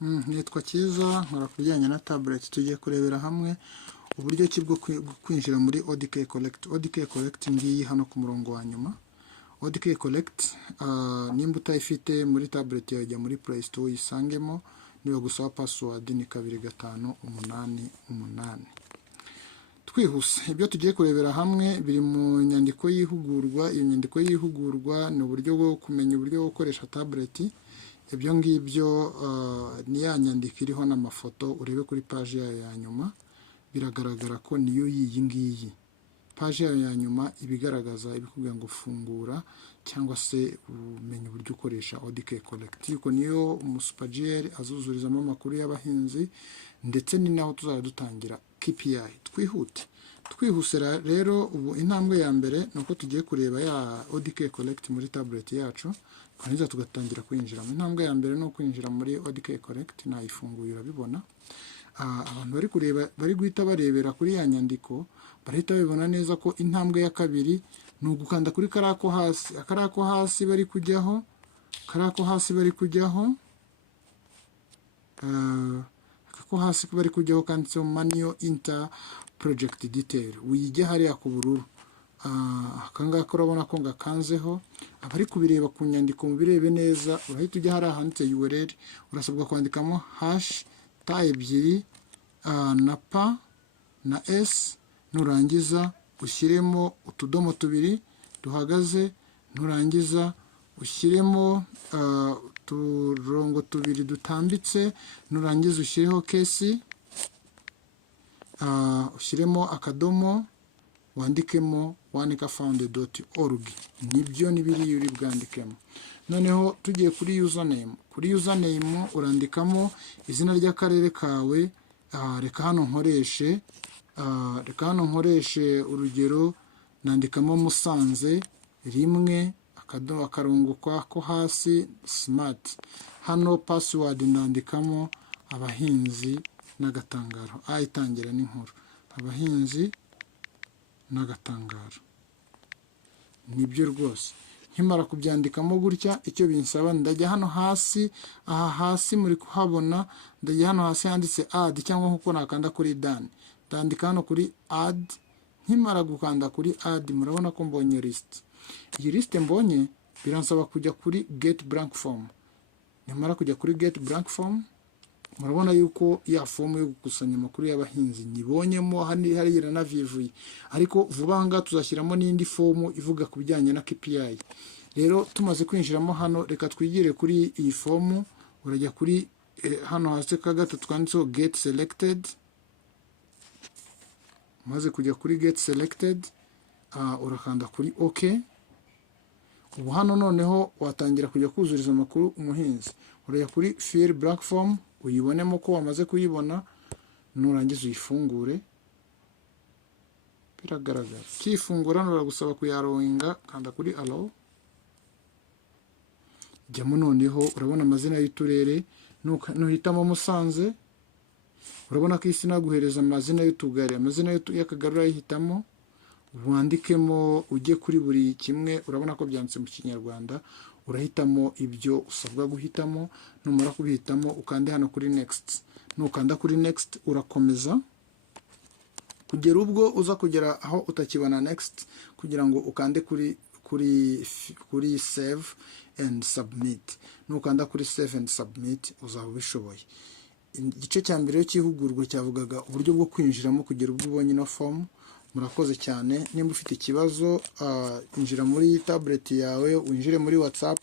Nitwa Cyiza, nkora ku bijyanye na tablet. Tugiye kurebera hamwe uburyo ki bwo kwinjira muri ODK Collect. ODK Collect ngiyi hano ku murongo wa nyuma. ODK Collect, nimba utayifite muri tablet yawe, jya muri Play Store uyisangemo, niba gusaba password ni 25888. Twihuse, ibyo tugiye kurebera hamwe biri mu nyandiko y'ihugurwa. Iyo nyandiko y'ihugurwa ni uburyo bwo kumenya uburyo bwo gukoresha tablet. Ibyo ngibyo ni ya nyandiko iriho n'amafoto. Urebe kuri page yayo ya nyuma, biragaragara ko niyo iyi ngiyi. Page yayo ya nyuma ibigaragaza ibikubwira ngo fungura cyangwa se umenye uburyo ukoresha ODK Collect. Yuko niyo umusupagieri azuzurizamo amakuru y'abahinzi, ndetse ni naho tuzajya dutangira KPI. Twihuse rero, ubu intambwe ya mbere nuko tugiye kureba ya ODK Collect muri tablet yacu, kwanza tugatangira kwinjira. Intambwe ya mbere no kwinjira muri ODK Collect. Nayifunguye, urabibona. Abantu bari kureba, bari guhita barebera kuri ya nyandiko, barahita babibona neza ko intambwe ya kabiri ni ugukanda kuri karako hasi. Akarako hasi bari kujyaho, karako hasi bari kujyaho, ko hasi bari kujyaho kanditseho manual inter project detail. Wiyijye hariya ku bururu. Akangaka urabona ko ngakanzeho. Abari kubireba ku nyandiko mubirebe neza, urahita ujya hariya handitse URL, urasabwa kwandikamo hash ta ebyiri na pa na s, nurangiza ushyiremo utudomo tubiri duhagaze, nurangiza ushyiremo turongo tubiri dutambitse, nurangiza ushyireho kesi, ushyiremo akadomo, wandikemo wanikafound.org. nibyo nibiri uri bwandikemo. Noneho tugiye kuri username. Kuri username urandikamo izina ry'akarere kawe. Reka hano nkoreshe urugero, nandikamo Musanze rimwe, akarongo ko hasi smart. Hano password nandikamo abahinzi n'agatangaro. Itangira n'inkuru, abahinzi n'agatangaro. Nibyo rwose. Nkimara kubyandikamo gutya, icyo binsaba, ndajya hano hasi. Aha hasi muri kuhabona, ndajya hano hasi handitse add, cyangwa nkuko nakanda kuri done. Ndandika hano kuri add. Nkimara gukanda kuri add, murabona ko mbonye list. Iyi list mbonye biransaba kujya kuri get blank form. Nimara kujya kuri get blank form, murabona yuko ya form yo gukusanya amakuru y'abahinzi nyibonyemo hariya na vivuye. Ariko vuba nga tuzashyiramo n'indi form ivuga ku bijyanye na KPI. Rero tumaze kwinjiramo hano, reka twigire kuri iyi form. Urajya kuri hano hasi ka gatatu twanditseho get selected. Maze kujya kuri get selected, urakanda kuri OK. Ubu hano noneho watangira kujya kuzuriza amakuru umuhinzi. Urajya kuri fill blank form, uyibonemo ko wamaze kuyibona, nurangiza uyifungure. Biragaragara. Kifungura nuragusaba kuyarowinga, kanda kuri allow. Jyamo noneho, urabona amazina y'uturere, nuhitamo Musanze. Urabona ko isi naguhereza amazina y'utugari, amazina y'akagari urayihitamo, wandikemo, ujye kuri buri kimwe. Urabona ko byanditse mu Kinyarwanda. Urahitamo ibyo usabwa guhitamo. Numara kubihitamo, ukande hano kuri next. Nukanda kuri next, urakomeza kugera ubwo uza kugera aho utakibona next, kugira ngo ukande kuri save and submit. Nukanda kuri save and submit, uzaba ubishoboye. Igice cya mbere cy'ihugurwa cyavugaga uburyo bwo kwinjiramo kugera ubwo ubonye ino form. Murakoze cyane. Nimba ufite ikibazo, injira muri tablet yawe, winjire muri WhatsApp.